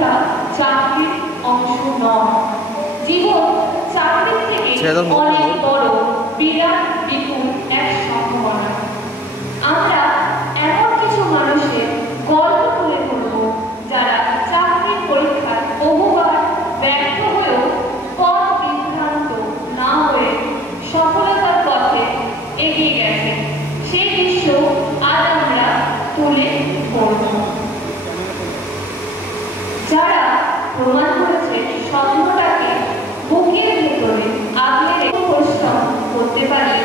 পরীক্ষা চাকরির অংশ নয়। জীবন চাকরির থেকে অনেক বড়, বিরাট বিপুল এক সম্ভাবনা। আমরা এমন কিছু মানুষের গল্প তুলে ধরব যারা চাকরির পরীক্ষায় বহুবার ব্যর্থ হয়েও পথ বিভ্রান্ত না হয়ে সফলতার পথে এগিয়ে গেছে। সেই দৃশ্য আজ আমরা তুলে ধরব। যারা প্রমাণ করেছে স্বপ্নটাকে বুকের ভেতরে আগলে রেখে পরিশ্রম করতে পারে,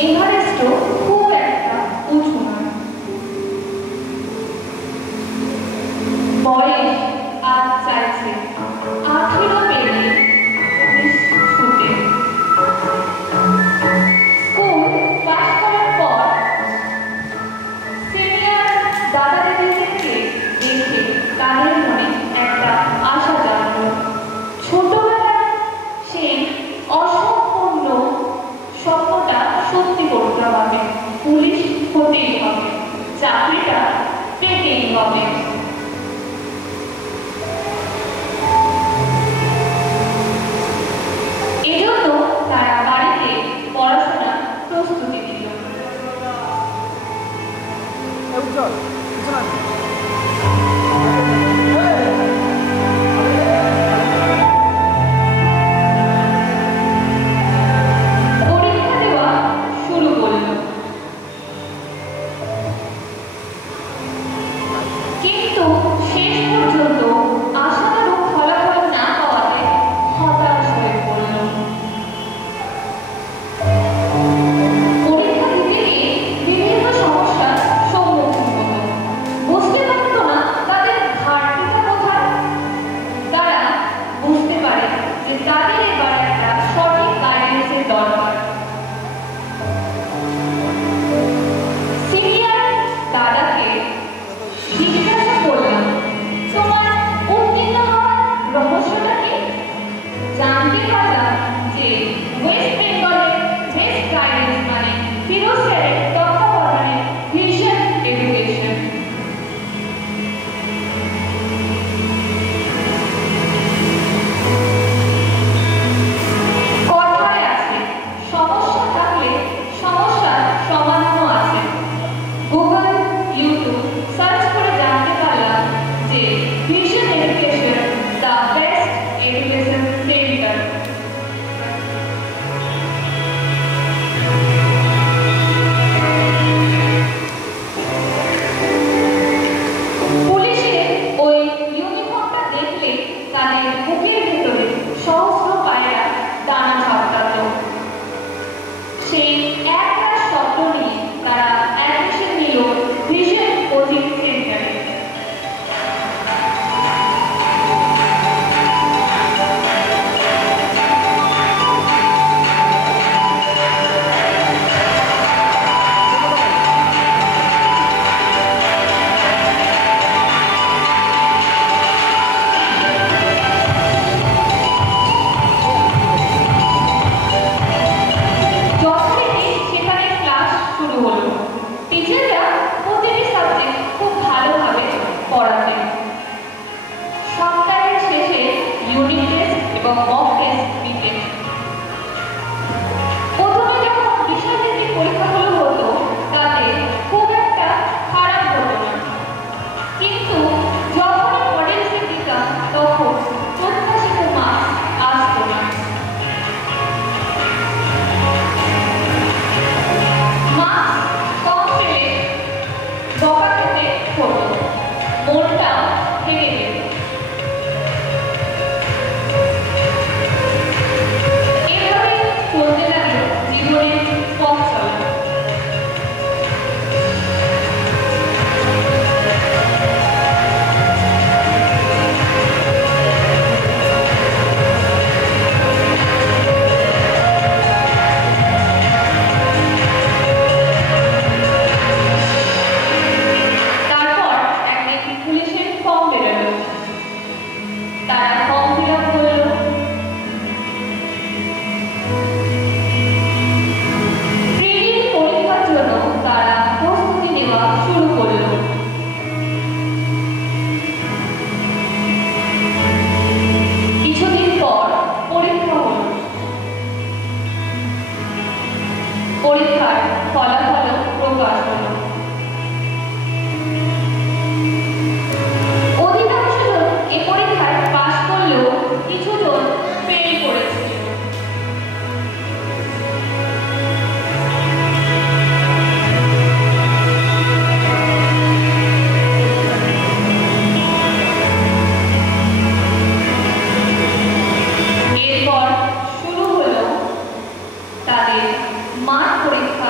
এভারেস্টও খুব একটা উঁচু নয়। বয়স আজ চাইছে 18 পেরিয়ে 19 ছুটে। স্কুল পাশ করার পর সিনিয়র দাদা দিদিদেরকে দেখে তাদের মনে একটা আশা জাগলো। ছোটবেলায় সেই অসম্পূর্ণ স্বপ্নটা সত্যি করতে হবে, পুলিশ হতেই হবে, চাকরিটা পেতেই হবে। এজন্য তারা বাড়িতে পড়াশোনার প্রস্তুতি নিল। পরীক্ষা দেওয়া শুরু করল, কিন্তু শেষ পর্যন্ত আশানুরূপ ফলাফল না পাওয়াতে হতাশ হয়ে পড়ল। পরীক্ষা দিতে গিয়ে বিভিন্ন সমস্যার সম্মুখীন হল। বুঝতে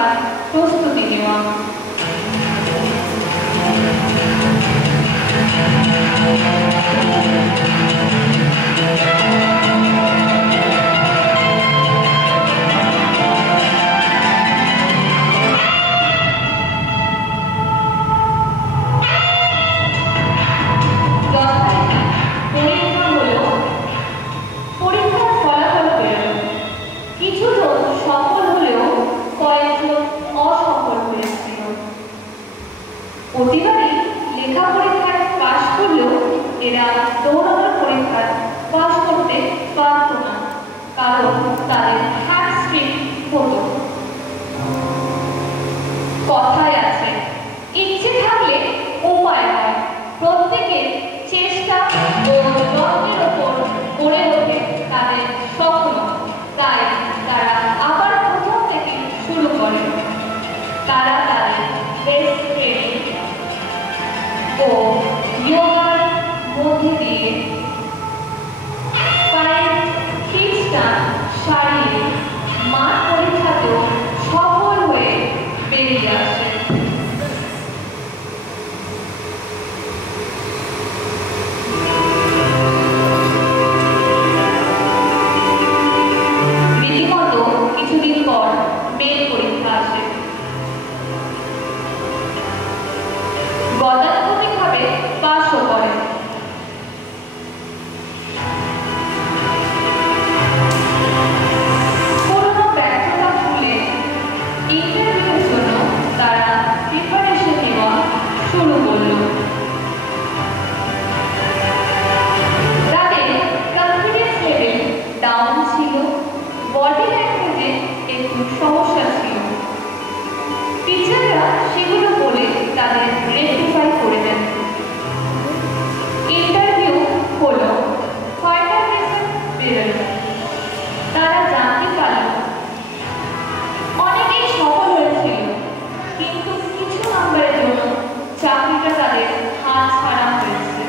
পরীক্ষার প্রস্তুতি নেওয়া। প্রতিবারই লেখা পরীক্ষায় পাশ করলেও এরা দৌড়ানোর পরীক্ষায় পাশ করতে পারত না, কারণ তাদের হ্যামস্ট্রিং হতো। কথায় আছে, ইচ্ছে থাকলে উপায় হয়। প্রত্যেকের চেষ্টা ও যত্নের ওপর গড়ে ওঠে তাদের স্বপ্ন। তাই তারা আবার প্রথম থেকে শুরু করে। তারা তাদের বেস্ট ট্রেনিং ও যোগার মধ্যে দিয়ে পায়ের খ্রিস্টান সারিয়ে মাঠ পরীক্ষাতেও সফল হয়ে বেরিয়ে আসে। রীতিমতো কিছুদিন পর মেল পরীক্ষা আসে। গতানুগতিকভাবে পাশও করে। পুরনো ব্যর্থতা ভুলে ইন্টারভিউর জন্য তারা প্রিপারেশন নেওয়া শুরু করল। তাদের কনফিডেন্স লেভেল ডাউন ছিল, বডি ল্যাঙ্গুয়েজে একটু সমস্যা ছিল। টিচাররা সেগুলো বলে তাদের রেকটিফাই করে দেন। ইন্টারভিউ হলো, ফাইনাল রেজাল্ট বেরোল। তারা জানতে পারল অনেকেই সফল হয়েছিল, কিন্তু কিছু নাম্বারের জন্য চাকরিটা তাদের হাত ছাড়া হয়েছে।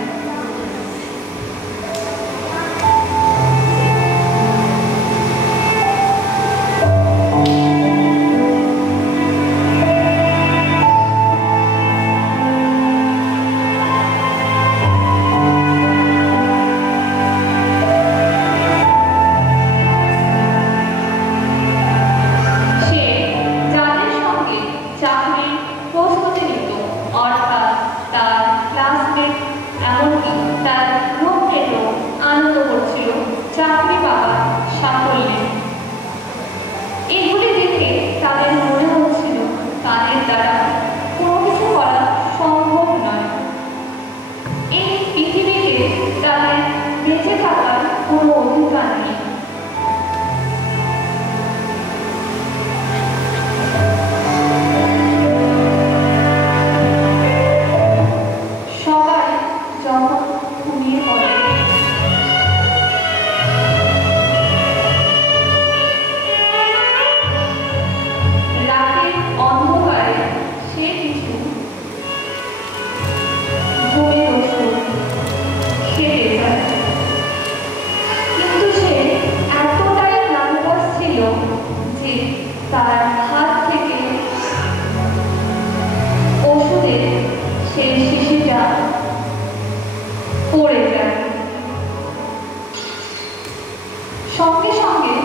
সঙ্গে সঙ্গে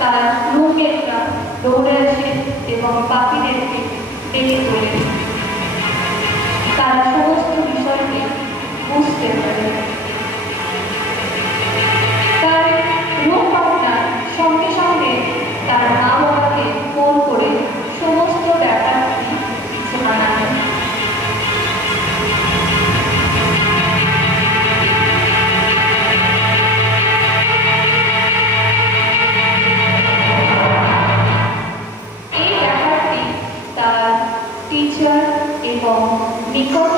তারা রুমমেটরা দৌড়ে আসে এবং বাকিদেরকে ডেকে তোলে। তারা সমস্ত বিষয়টি বুঝতে পারে। তার রুম পার্টনার সঙ্গে সঙ্গে তার মা বাবাকে ফোন করে সমস্ত ব্যাপারটি জানায়। টিচার এবং নিকট